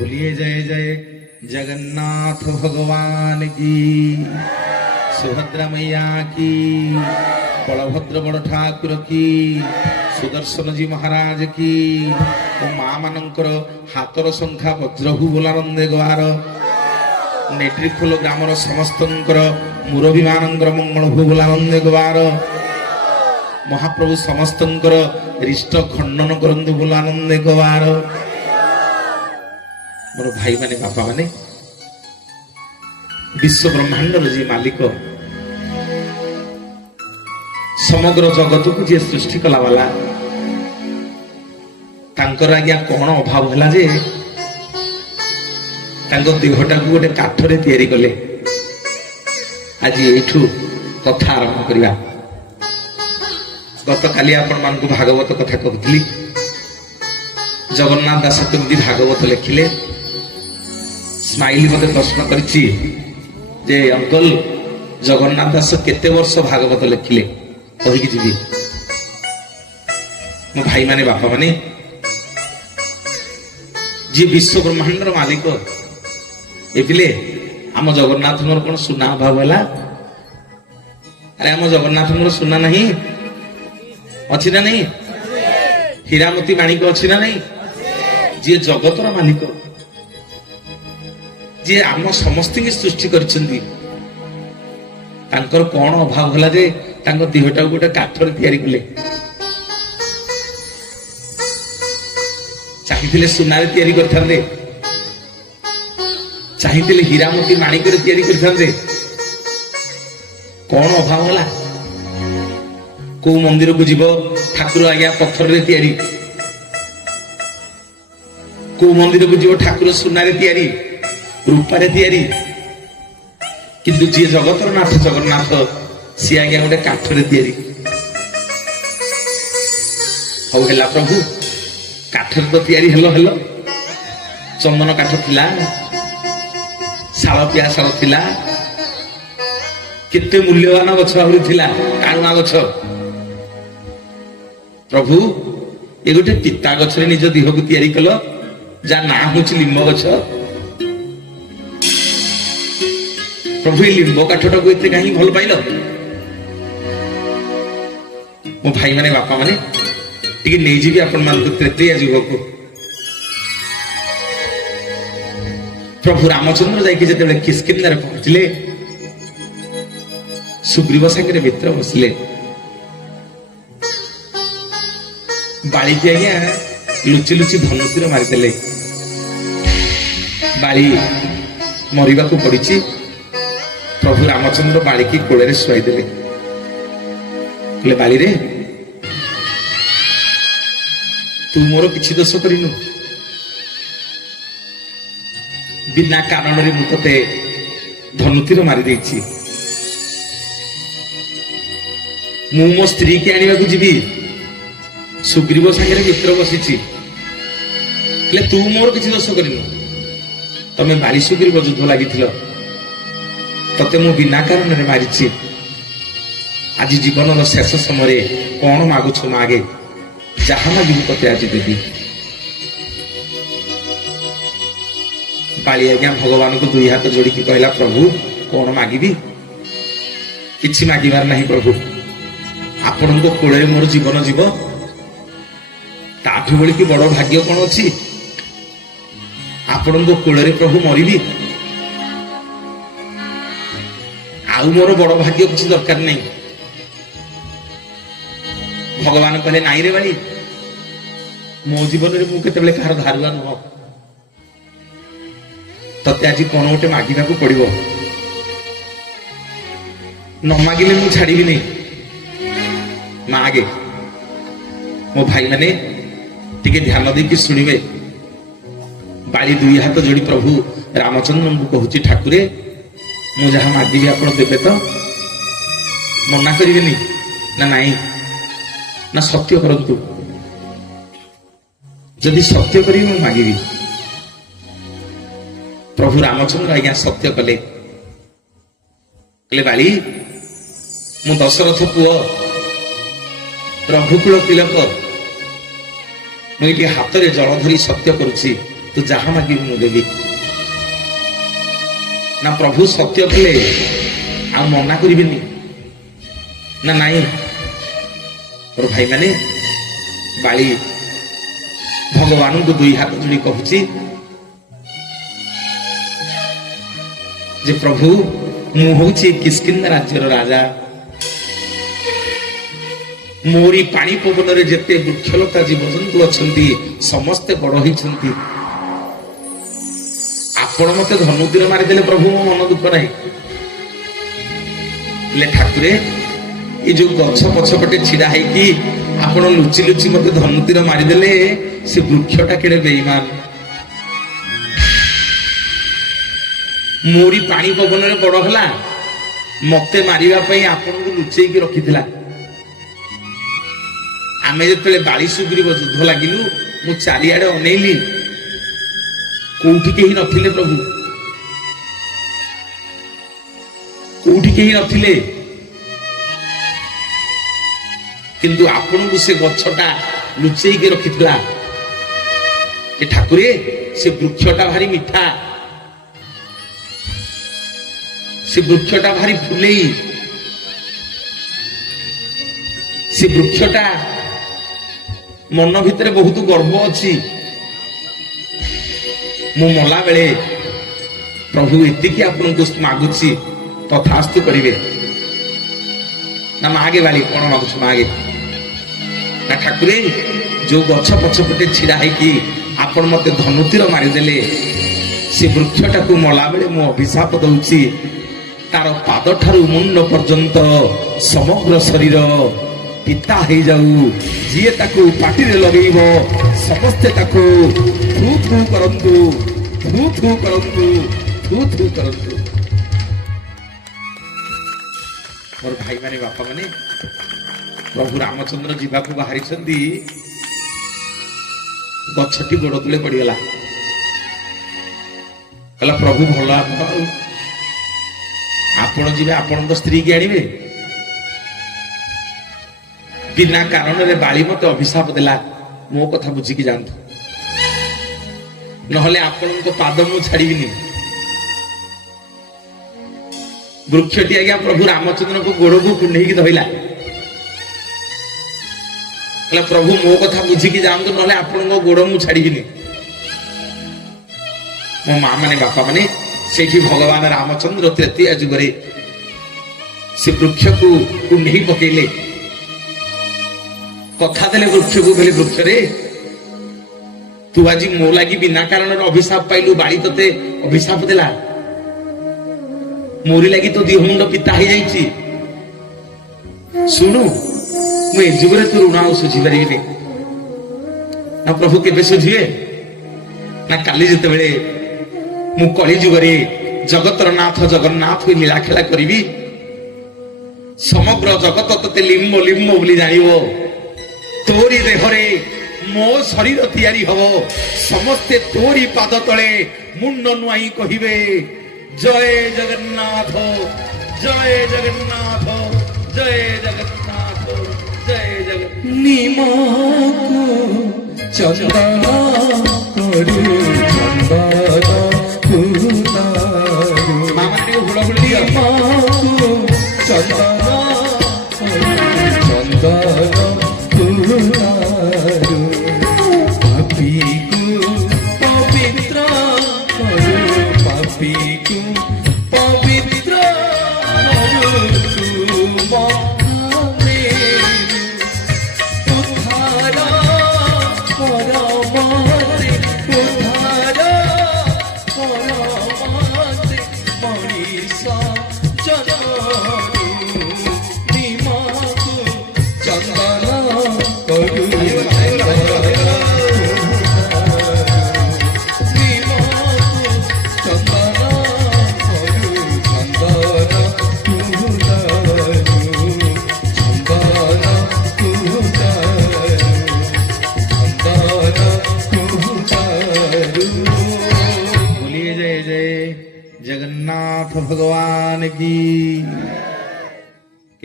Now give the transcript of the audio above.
बोलिए जय जय जगन्नाथ भगवान की, सुभद्रा मैया की, बलभद्र बड़ ठाकुर की, सुदर्शन जी महाराज की, माँ मानकर हाथर संख्या वज्रहु बोलानंदे गवार, नेट्रिखोल ग्रामर समस्त मुरबी मानकर मंगल हु बोलानंदे गवार, महाप्रभु समस्त रिष्ट खंडन करंतु बोलानंदे गवार। मोर भाई माने बापा माने विश्व ब्रह्मांडर जी मालिक, समग्र जगत को जी सृष्टि कला वाला, तांकर आज्ञा कौन अभाव है जे देहटा को गोटे काठरे तैयारी कले। आज एठू कथा आरंभ करिया। गत काली आपण मान को भागवत कथा कहली, जगन्नाथ दास केमती भागवत लिखिले। स्माइली मते प्रश्न करछि जे अंकल जगन्नाथ दास केते वर्ष भागवत लिखिले कहि जीवी। मो भाई माने बापा माने जी विश्व ब्रह्मांडर मालिक एपिले आम जगन्नाथ मोर कोन सुना अभाव हैला? अरे आम जगन्नाथ मोर सुना नहीं अच्छी ना नहीं? हीरामती माणिक अच्छी ना नहीं? जी जगतर मालिक, जी आम समस्त सृष्टि करछंदी, तांकर कौन अभाव होला जे तांको देहटा गोटे काठरे तैयारी कले। चाहिथिले सुनारे तैयारी करथांदे, चाहिथिले हीरामती माणिकरे तैयारी करथांदे, कौन अभाव होला? को मंदिर को जीव ठाकुर आज्ञा पत्थर रे तैयारी, को मंदिर को जीव ठाकुर सुनारे तैयारी, रूपारे तैयारी, किंतु जी जगतर नाथ जगन्नाथ सी आज्ञा गोटे काठरे तैयारी। हौ हेला प्रभु काठर तो तैयारी हेलो हेलो, चंदन काठ थिला, शाल पिया शाल थिला, केते मूल्यवान गछ आहुरी थिला, काणुआ गछ। प्रभु ये गोटे पिता गछरे निज देह को तैयारी कल, जा ना होछि लिंब गछ। प्रभु ये लिंब काठटा को एते काहे भल पाइल? मो भाई माने बापा माने टिके नै जिबि आपन मान को त्रेतया जुग को। प्रभु रामचंद्र जाई कि जेते किष्किंधा पहुंचले, सुग्रीव संगे मित्र बसले। बाड़ी की आज्ञा लुचि लुचि धनुतीर मारिदेले। बाड़ी मरिबा को पड़िछि। प्रभु रामचंद्र बाड़ी की कोଳରେ शुआई देले। कहले बाड़ी रे तू मोर किछि दोष करिनु, बिना कारण रे मु तते धनुतीर मारि देछि। मु मो स्त्री के आनिबा को जीवी, सुग्रीव सागर मित्र बसी, तू मोर किसी दोष करिनु। तमे बाली सुग्रीव युद्ध लगी तते मु बिना कारण रे मारिछि। आज जीवन शेष समय कौन मागुछ मागे, जहा मागिबु तते आज देवी। बाली आज्ञा भगवान को दुई हाथ जोड़ी की कहला, प्रभु कौन मागिबी? किछि मागिबार नहीं प्रभु, आपण को कोळे मोर जीवन जीव, ताठू बड़ी की बड़ भाग्य कौन अच्छी? आपण को कोଳରେ प्रभु मरिबी, आउ मोर बड़ भाग्य किसी दरकार नहीं। भगवान कहले नाई रे बाली, मो जीवन रे मु केतेबेले कहार धारुआ नुह, तते आज कौन गोटे मागिबा को पड़िबो। न मागिले मु छाड़िबी नहीं, मागे। मो भाई माने टिके ध्यान देकी शुणिबे। बाड़ी दुई हाथ जोड़ी प्रभु रामचंद्र को कहूची, ठाकुरे मु जहा मागिबी आपण देबे तो? मना करिबेनी ना? नहीं ना सत्य करंतु, जदि सत्य करी मु मागिबी। प्रभु रामचंद्र आज्ञा सत्य कले। कहले बाली मु दशरथ पुओ रघुकुल तिलक, मुझे हाथ में जल धरी सत्य करुच्ची तू जहा मागिबू मु देवी ना प्रभु सत्य कले आ मना करिबिनी ना नाई और भाई माने बाली भगवान को दुई हाथ जोड़ी कहूची जे प्रभु मु होची किष्किंधा राज्यर राजा मोरी पानी पवन रे जेते वृक्षलता जीवजंतु अछंती समस्ते बड़ होइछंती आपण मते धनुतीर मारी देले प्रभु मो मन दुख नाही ले ठाकुरे ये जो गछ पछपटे छिड़ा है कि आपण लुचि लुचि मते धनुतीर मारी देले से वृक्षटा केड़े बेईमान मोरी पानी पवन रे बड़ हला मते मारिबा पई आपण को लुचेई के रखिथिला आमे जेतले बाली सुग्रीव युद्ध लागिलु मु चारियाडे अनेइली कोठी केही नथिले प्रभु कोठी केही नथिले किंतु आपण को से गछटा लुचेई के रखिथिला ए ठाकुरे से वृक्षटा भारी मिठा से वृक्षटा भारी फुलेई से वृक्षटा मन भितर बहुत गर्व अच्छी मु मला बेले प्रभु एतिकी आपको मागुची तथास्तु करिवे ना मागे वाली कौन मागुछ मागे ना ठाकुरे जो गछ पछपटे छिड़ा है कि आपण मते धनुतीर मारिदेले से वृक्षटा को मला बेले मु अभिशाप दउची तार पाद ठारू मुंड पर्यंत समग्र शरीर पिता हो जाऊ जी ताकू पाटी रे लगेइब समस्ते ताकू थू थू करंतु थू थू करंतु थू थू करंतु और भाई माने बापा माने प्रभु रामचंद्र जीवा को बाहरी छंदी गछटी गोड़ तले पड़ीगला कहला प्रभु भला आपण जीवे आपण स्त्री की आनिबे बिना कारण रे बाली मते अभिशाप देला मो कथा बुझी की जानतु नहले आपण को पाद मु छाड़ीबिनी वृक्षटी आज्ञा प्रभु रामचंद्र को गोड़ को कुंडे की धइला कहला प्रभु मो कथा बुझी की जानतु नहले आपण को गोड़ मु छाड़ीबिनी मो मां माने बापा माने सेठी भगवान रामचंद्र तृतीय जुगरे से वृक्ष को कुंडे पकेले कथा देले वृक्ष को कहले वृक्ष रे तू आज मो लागी बिना कारण अभिशाप पाइलु बाड़ी तते अभिशाप देला मोरी लागी तो दिहुंड पिता ही जाईची सुनु मु ए जुगरे तू ऋण आउ सुझी पारिबिनी ना प्रभु केबे सुझिए ना काली जते बेले मु कली जुगरे जगतर नाथ जगन्नाथ लीला खेला करिवि समग्र जगत तते लिम्ब लिम्ब बोली जानिबो तोरी देहरे मो शरीर तैयारी हबो समस्ते तोरी पाद तले मुंड नुआई कहिबे जय जगन्नाथ जय जगन्नाथ जय जगन्नाथ जय जगन्नाथ निमाको चंदन करू चंदन पुनारू मामा रे हुड़ा हुड़ी दिया निमाको चंदन चंदन पुनारू पापी को पवित्र करू पापी को पवित्र करू तुम चंदन करू